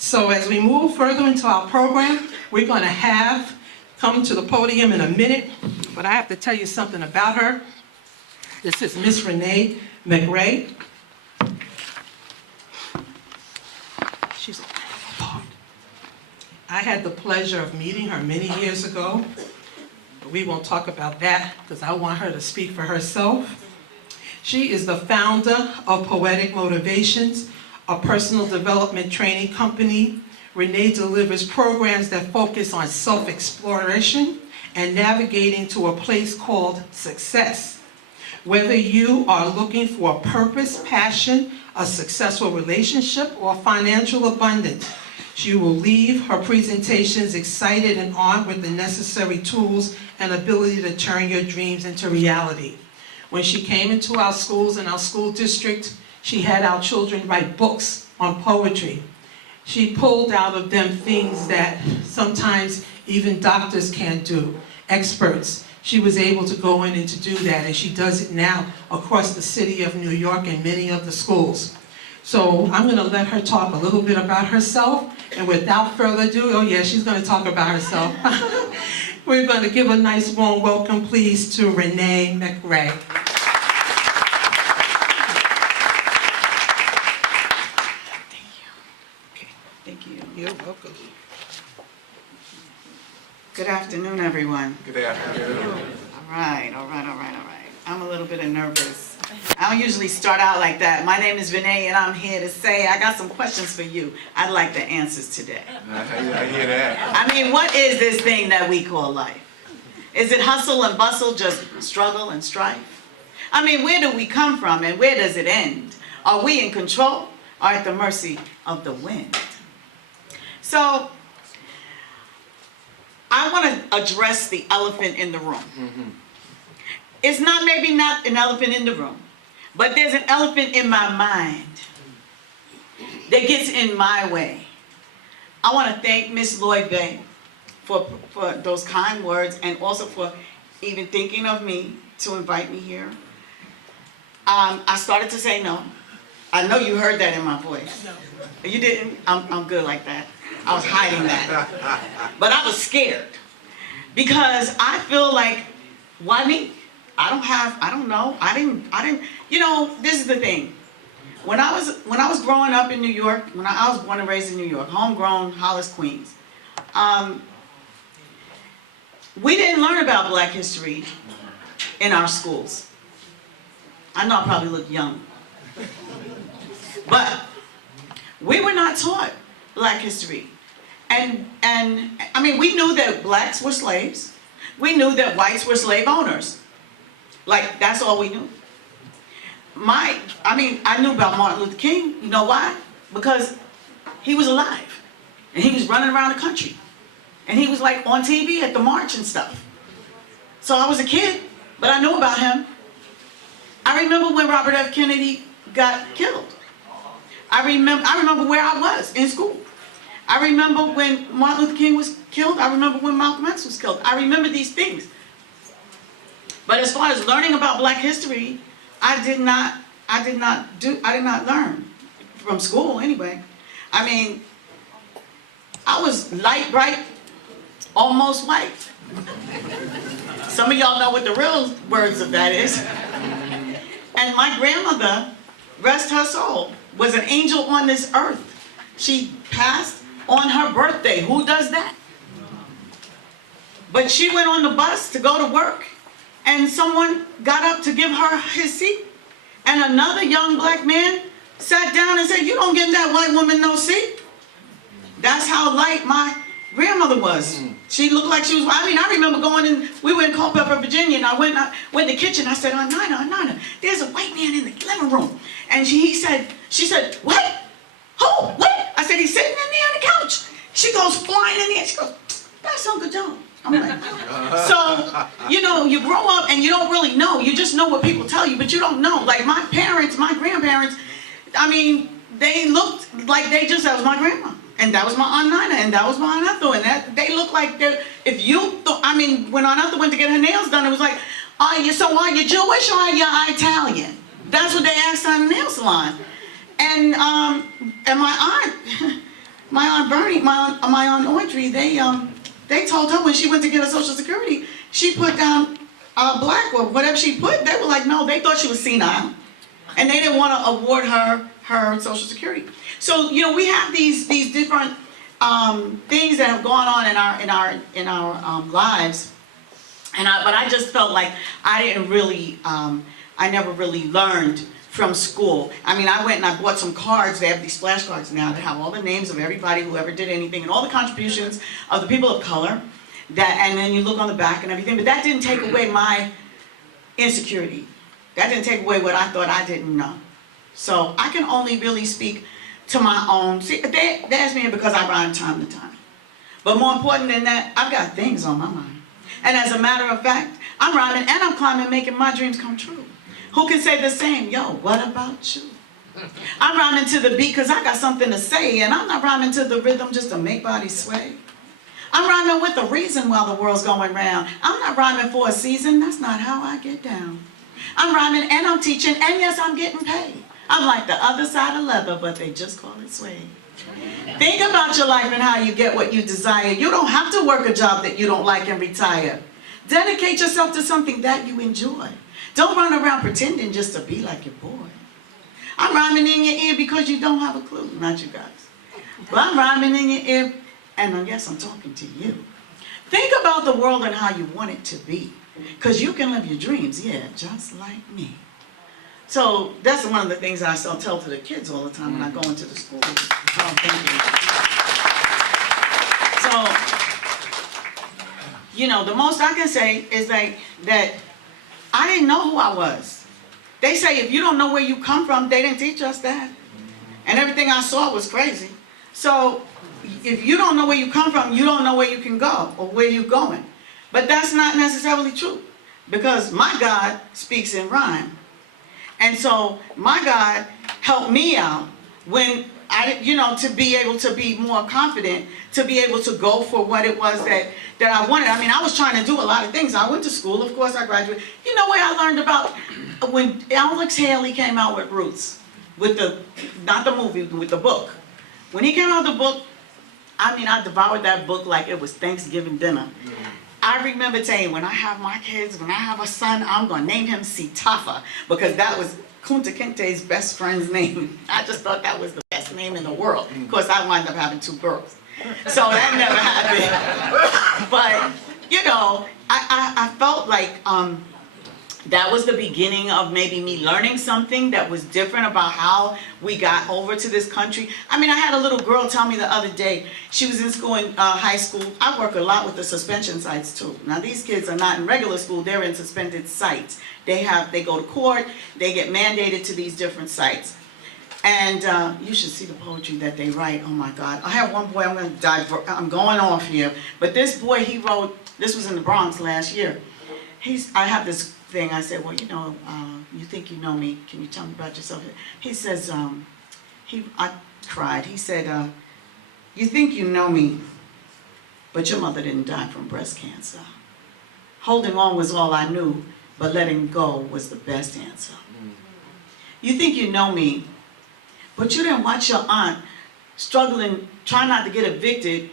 So as we move further into our program, we're going to have come to the podium in a minute, but I have to tell you something about her. This is Miss Renee McRae. She's a part. I had the pleasure of meeting her many years ago, but we won't talk about that because I want her to speak for herself. She is the founder of Poetic Motivations, a personal development training company. Renee delivers programs that focus on self-exploration and navigating to a place called success. Whether you are looking for a purpose, passion, a successful relationship, or financial abundance, she will leave her presentations excited and armed with the necessary tools and ability to turn your dreams into reality. When she came into our schools and our school district, she had our children write books on poetry. She pulled out of them things that sometimes even doctors can't do, experts. She was able to go in and to do that, and she does it now across the city of New York and many of the schools. So I'm going to let her talk a little bit about herself, and without further ado, oh yeah, she's going to talk about herself. We're going to give a nice warm welcome, please, to Renee McRae. Thank you. You're welcome. Good afternoon, everyone. Good afternoon. All right. I'm a little bit nervous. I don't usually start out like that. My name is Renee, and I'm here to say I got some questions for you. I'd like the answers today. I hear that. I mean, what is this thing that we call life? Is it hustle and bustle, just struggle and strife? I mean, where do we come from, and where does it end? Are we in control, or at the mercy of the wind? So, I want to address the elephant in the room. Mm-hmm. It's maybe not an elephant in the room, but there's an elephant in my mind that gets in my way. I want to thank Miss Lloyd Bay for those kind words, and also for even thinking of me to invite me here. I started to say no. I know you heard that in my voice. No. You didn't? I'm good like that. I was hiding that. But I was scared. Because I feel like, why me? I don't know. I didn't, you know, this is the thing. When I was growing up in New York, when I was born and raised in New York, homegrown, Hollis, Queens, we didn't learn about Black history in our schools. I know I probably look young. But we were not taught Black history. And I mean, we knew that blacks were slaves. We knew that whites were slave owners. Like, that's all we knew. I knew about Martin Luther King. You know why? Because he was alive. And he was running around the country. And he was like on TV at the march and stuff. So I was a kid, but I knew about him. I remember when Robert F. Kennedy got killed. I remember where I was in school. I remember when Martin Luther King was killed. I remember when Malcolm X was killed. I remember these things. But as far as learning about Black history, I did not learn from school anyway. I mean, I was light, bright, almost white. Some of y'all know what the real words of that is. And my grandmother, rest her soul, was an angel on this earth. She passed on her birthday. Who does that? But she went on the bus to go to work, and someone got up to give her his seat, and another young black man sat down and said, "You don't give that white woman no seat." That's how light my grandmother was. She looked like she was, I remember going in, we were in Culpeper, Virginia, and I went in the kitchen. I said, Aunt Nina, there's a white man in the living room. And she said, "What? Who? What?" I said, "He's sitting in there on the couch." She goes flying in there. She goes, "That's Uncle John." I'm like, so, you know, you grow up and you don't really know. You just know what people tell you, but you don't know. Like my parents, my grandparents, I mean, they looked like they just, that was my grandma. And that was my Aunt Nina, and that was my Aunt Ethel, and that they look like they're, if you, when Aunt Ethel went to get her nails done, it was like, are you Jewish or are you Italian? That's what they asked her in the nail salon. And my aunt, My Aunt Bernie, my Aunt Audrey, they told her when she went to get her Social Security, she put down black or whatever she put. They were like, no, they thought she was senile, and they didn't want to award her Social Security. So you know, we have these different things that have gone on in our lives, but I just felt like I didn't really, I never really learned from school. I mean, I went and I bought some cards. They have these flashcards now that have all the names of everybody who ever did anything and all the contributions of the people of color. And then you look on the back and everything. But that didn't take away my insecurity. That didn't take away what I thought I didn't know. So I can only really speak to my own. See, they ask me because I rhyme time to time. But more important than that, I've got things on my mind. And as a matter of fact, I'm rhyming and I'm climbing, making my dreams come true. Who can say the same? Yo, what about you? I'm rhyming to the beat because I got something to say, and I'm not rhyming to the rhythm just to make bodies sway. I'm rhyming with a reason while the world's going round. I'm not rhyming for a season. That's not how I get down. I'm rhyming and I'm teaching, and yes, I'm getting paid. I'm like the other side of leather, but they just call it suede. Think about your life and how you get what you desire. You don't have to work a job that you don't like and retire. Dedicate yourself to something that you enjoy. Don't run around pretending just to be like your boy. I'm rhyming in your ear because you don't have a clue. Not you guys. But I'm rhyming in your ear, and yes, I'm talking to you. Think about the world and how you want it to be. Because you can live your dreams, yeah, just like me. So that's one of the things I still tell to the kids all the time when I go into the schools. So, you know, the most I can say is that I didn't know who I was. They say if you don't know where you come from, they didn't teach us that. And everything I saw was crazy. So if you don't know where you come from, you don't know where you can go or where you're going. But that's not necessarily true, because my God speaks in rhyme. And so my God helped me out when to be able to be more confident, to be able to go for what it was that I wanted. I mean, I was trying to do a lot of things. I went to school, of course I graduated. You know where I learned about when Alex Haley came out with Roots, with not the movie, with the book. When he came out with the book, I mean, I devoured that book like it was Thanksgiving dinner. I remember saying, when I have my kids, when I have a son, I'm going to name him Sitafa, because that was Kunta Kinte's best friend's name. I just thought that was the best name in the world. Of course, I wound up having 2 girls. So that never happened. But, you know, I felt like that was the beginning of maybe me learning something that was different about how we got over to this country. I mean, I had a little girl tell me the other day, she was in school, in high school. I work a lot with the suspension sites too. Now these kids are not in regular school, they're in suspended sites. They go to court, they get mandated to these different sites. And you should see the poetry that they write. Oh my God. I have one boy, I'm going off here. But this boy, he wrote, this was in the Bronx last year. I have this thing, I said, well, you know, you think you know me, can you tell me about yourself? He says, I cried, he said, you think you know me, but your mother didn't die from breast cancer. Holding on was all I knew, but letting go was the best answer. You think you know me, but you didn't watch your aunt struggling, trying not to get evicted,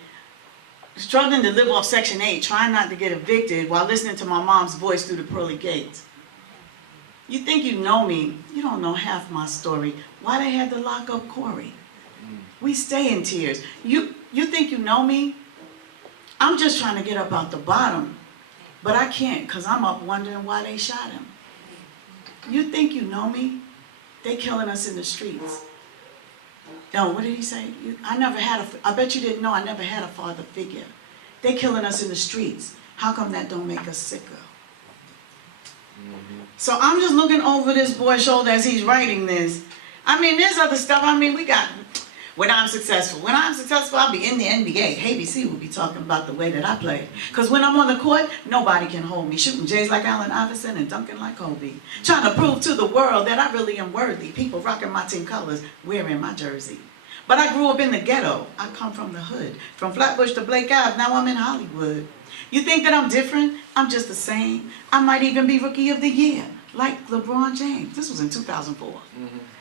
struggling to live off Section 8, trying not to get evicted while listening to my mom's voice through the pearly gates. You think you know me, you don't know half my story. Why they had to lock up Corey? We stay in tears. You think you know me? I'm just trying to get up out the bottom, but I can't because I'm up wondering why they shot him. You think you know me? They killing us in the streets. No, what did he say? I bet you didn't know I never had a father figure. They killing us in the streets. How come that don't make us sicker? So I'm just looking over this boy's shoulder as he's writing this. I mean, there's other stuff. I mean, we got, when I'm successful, I'll be in the NBA. ABC will be talking about the way that I play. Because when I'm on the court, nobody can hold me. Shooting J's like Allen Iverson and dunking like Kobe. Trying to prove to the world that I really am worthy. People rocking my team colors, wearing my jersey. But I grew up in the ghetto. I come from the hood. From Flatbush to Blake Ave, now I'm in Hollywood. You think that I'm different? I'm just the same. I might even be Rookie of the Year. like LeBron James. This was in 2004.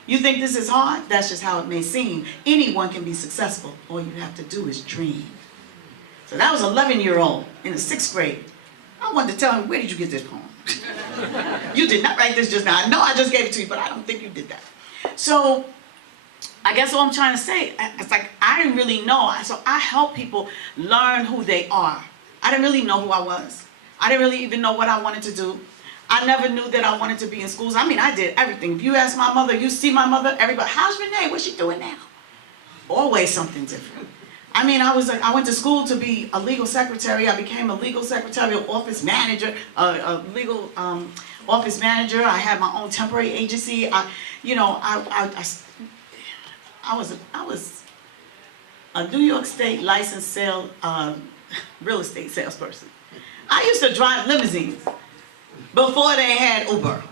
You think this is hard? That's just how it may seem. Anyone can be successful. All you have to do is dream. So that was an 11-year-old in the 6th grade. I wanted to tell him, where did you get this poem? You did not write this just now. I know I just gave it to you, but I don't think you did that. So I guess what I'm trying to say, it's like I didn't really know. So I help people learn who they are. I didn't really know who I was. I didn't really even know what I wanted to do. I never knew that I wanted to be in schools. I mean, I did everything. If you ask my mother, you see my mother, everybody, how's Renee? What's she doing now? Always something different. I mean, I went to school to be a legal secretary. I became a legal secretary, office manager, a legal office manager. I had my own temporary agency. I was a New York State licensed real estate salesperson. I used to drive limousines before they had Uber.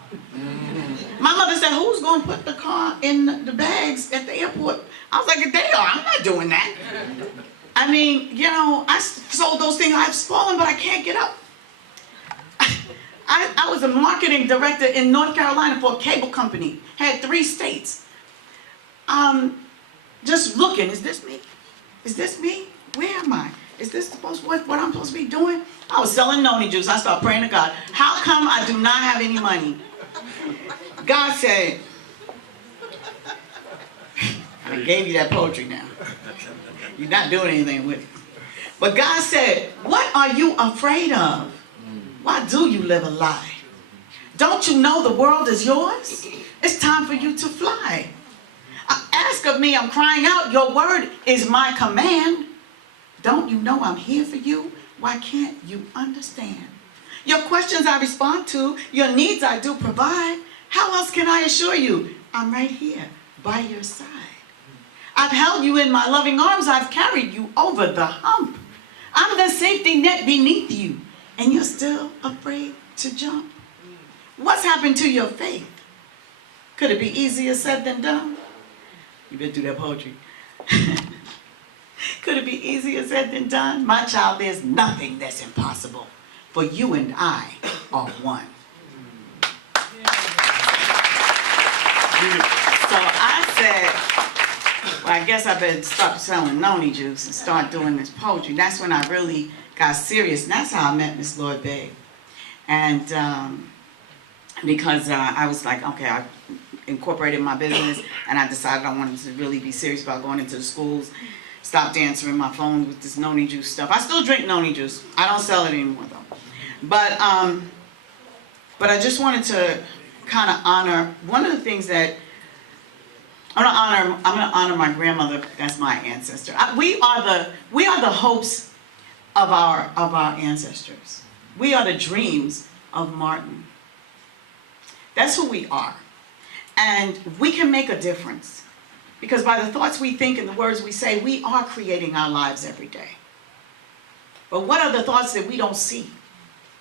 My mother said, who's going to put the car in the bags at the airport? I was like, they are. I'm not doing that. I mean, I sold those things. I've fallen, but I can't get up. I was a marketing director in North Carolina for a cable company. Had 3 states. Just looking, is this me? Is this me? Where am I? Is this what I'm supposed to be doing? I was selling noni juice. I started praying to God. How come I do not have any money? God said, I gave you that poetry now. You're not doing anything with it. But God said, what are you afraid of? Why do you live a lie? Don't you know the world is yours? It's time for you to fly. Ask of me, I'm crying out. Your word is my command. Don't you know I'm here for you? Why can't you understand? Your questions I respond to. Your needs I do provide. How else can I assure you? I'm right here by your side. I've held you in my loving arms. I've carried you over the hump. I'm the safety net beneath you. And you're still afraid to jump. What's happened to your faith? Could it be easier said than done? You better do that poetry. Could it be easier said than done? My child, there's nothing that's impossible. For you and I are one. So I said, well, I guess I better stop selling noni juice and start doing this poetry. That's when I really got serious. And that's how I met Miss Lloyd Bay. And because I was like, okay, I incorporated my business and I decided I wanted to really be serious about going into the schools. Stopped answering my phone with this noni juice stuff. I still drink noni juice. I don't sell it anymore though. But I just wanted to kind of honor one of the things that I'm gonna honor my grandmother as my ancestor. We are the hopes of our ancestors. We are the dreams of Martin. That's who we are. And we can make a difference. Because by the thoughts we think and the words we say, we are creating our lives every day. But what are the thoughts that we don't see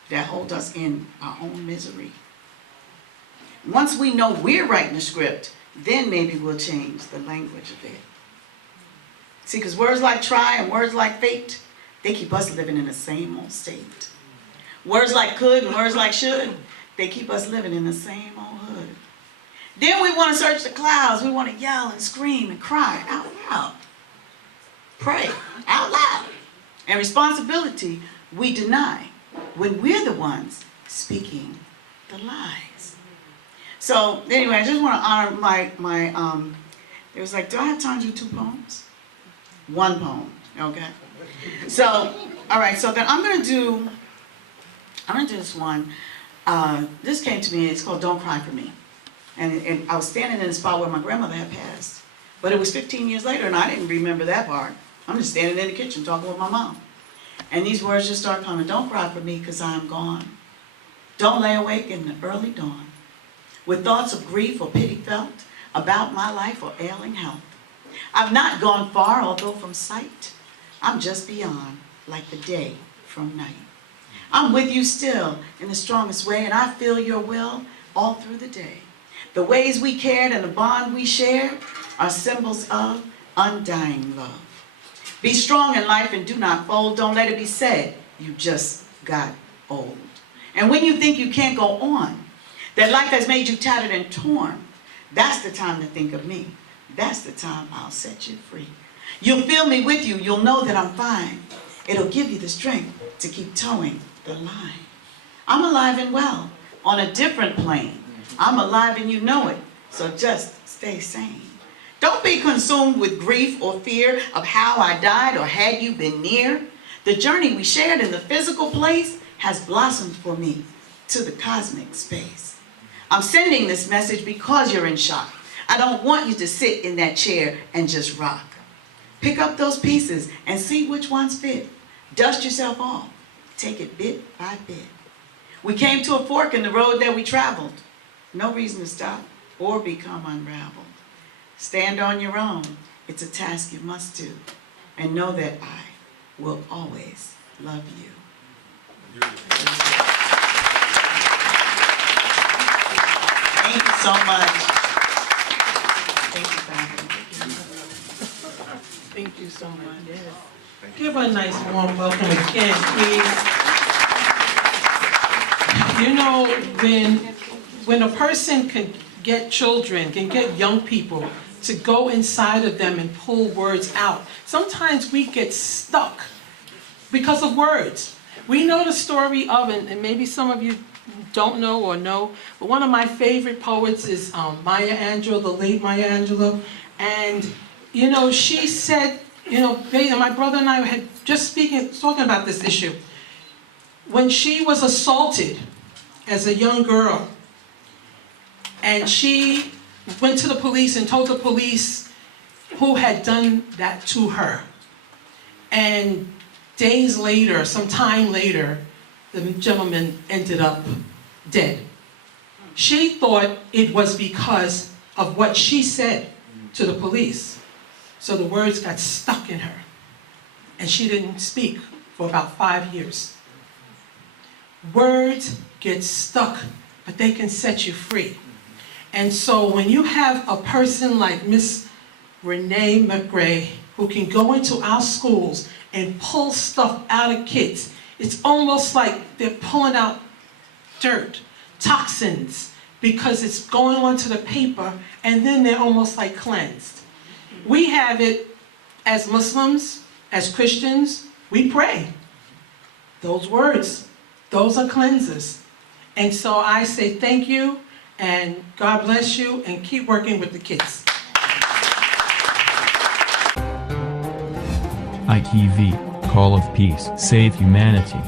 that hold us in our own misery? Once we know we're writing the script, then maybe we'll change the language a bit. See, because words like try and words like fate, they keep us living in the same old state. Words like could and words like should, they keep us living in the same old hood. Then we want to search the clouds. We want to yell and scream and cry out loud. Pray out loud. And responsibility we deny when we're the ones speaking the lies. So anyway, I just want to honor it was like, do I have time to do 2 poems? 1 poem, okay? So, all right, so then I'm gonna do this one. This came to me, it's called Don't Cry For Me. And I was standing in the spot where my grandmother had passed. But it was 15 years later and I didn't remember that part. I'm just standing in the kitchen talking with my mom. And these words just start coming. Don't cry for me because I am gone. Don't lay awake in the early dawn with thoughts of grief or pity felt about my life or ailing health. I've not gone far, although from sight, I'm just beyond, like the day from night. I'm with you still in the strongest way, and I feel your will all through the day. The ways we cared and the bond we shared are symbols of undying love. Be strong in life and do not fold. Don't let it be said you just got old. And when you think you can't go on, that life has made you tattered and torn, that's the time to think of me. That's the time I'll set you free. You'll feel me with you. You'll know that I'm fine. It'll give you the strength to keep towing the line. I'm alive and well on a different plane. I'm alive and you know it. So just stay sane. Don't be consumed with grief or fear of how I died or had you been near. The journey we shared in the physical place has blossomed for me to the cosmic space. I'm sending this message because you're in shock. I don't want you to sit in that chair and just rock. Pick up those pieces and see which ones fit. Dust yourself off. Take it bit by bit. We came to a fork in the road that we traveled. No reason to stop or become unraveled. Stand on your own. It's a task you must do. And know that I will always love you. Thank you so much. Thank you, Father. Thank you so much. Yes. Give her a nice warm welcome again, please. You know, when a person can get children, can get young people to go inside of them and pull words out, sometimes we get stuck because of words. We know the story of, and maybe some of you don't know or know, but one of my favorite poets is Maya Angelou, the late Maya Angelou. And, you know, she said, you know, my brother and I had just talking about this issue. When she was assaulted as a young girl, and she went to the police and told the police who had done that to her. And days later, some time later, the gentleman ended up dead. She thought it was because of what she said to the police. So the words got stuck in her. And she didn't speak for about 5 years. Words get stuck, but they can set you free. And so when you have a person like Miss Renee McRae, who can go into our schools and pull stuff out of kids, it's almost like they're pulling out dirt, toxins, because it's going onto the paper, and then they're almost like cleansed. We have it as Muslims, as Christians, we pray. Those words, those are cleansers. And so I say thank you, and God bless you, and keep working with the kids. ITV, Call of Peace, Save Humanity.